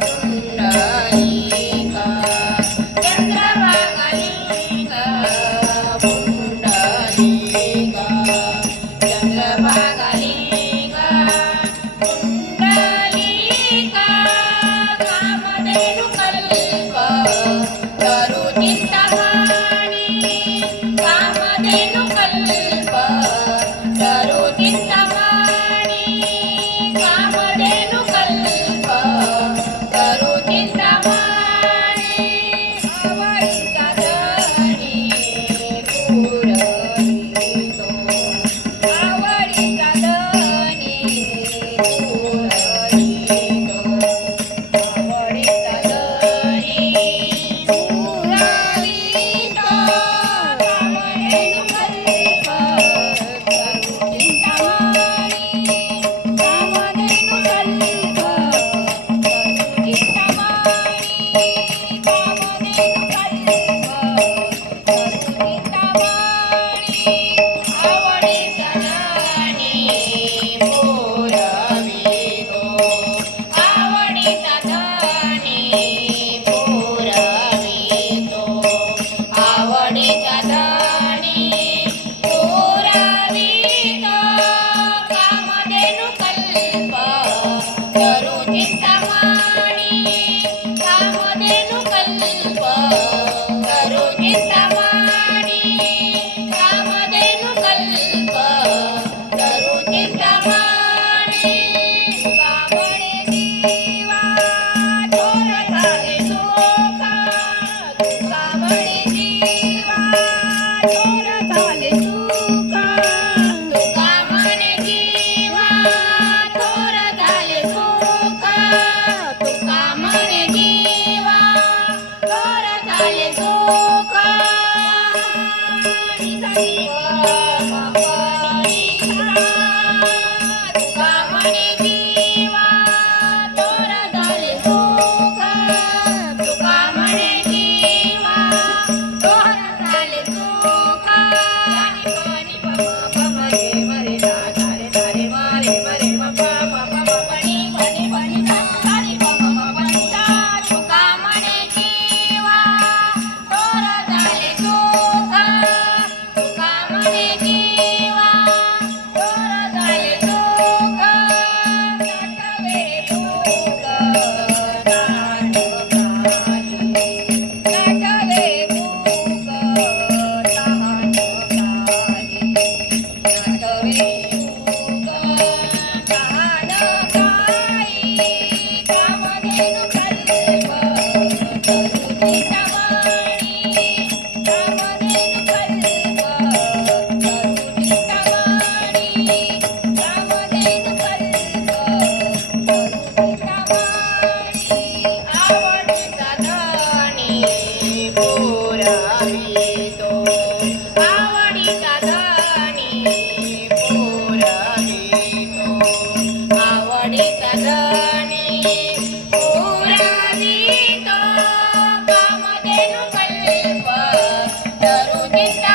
पुंडलिका चंद्रभागालिंग पुंडलिका चंद्रभागालिंग पुंडलिका कामधेनु कल्प तरुचिंतामणि कामधेनु कल्प तरुचिंतामणि कामधेनु कल्प तरुचिंतामणि आवळीचा धनी पुरवितो आवळीचा धनी पुरवितो आवळीचा धनी पुरवितो कामधेनु कल्प तरुचिंतामणि कामधेनु कल्प कामधेनु कल्प तरुचिंतामणि कामधेनु कल्प तरुचिंतामणि कामणे जीवा थोर झाले सुखा कामणे जीवा थोर झाले सुखा कामणे जीवा थोर झाले सुखा कामणे जीवा थोर झाले सुखा कामणे जीवा थोर झाले सुखा कामणे जीवा थोर झाले सुखा पाणी मरे मरे तारे तारे मारे मरे पाणी पाणी पाणी तारे पाणी कामणे जीवा थोर झाले सुखा कामणे जीवा थोर झाले सुखा नटवे भूग नाटकाली नटवे भूग नाटकाली नटवे भूग नाटकाली कामधेनु कल्प तरुचिंतामणि कामधेनु कल्प तरुचिंतामणि कामधेनु कल्प तरुचिंतामणि आवडीचा धनी पुरवितो आवडीचा धनी पुरवितो आवडीचा धनी पुरवितो कामधेनु कल्प तरुचिंतामणि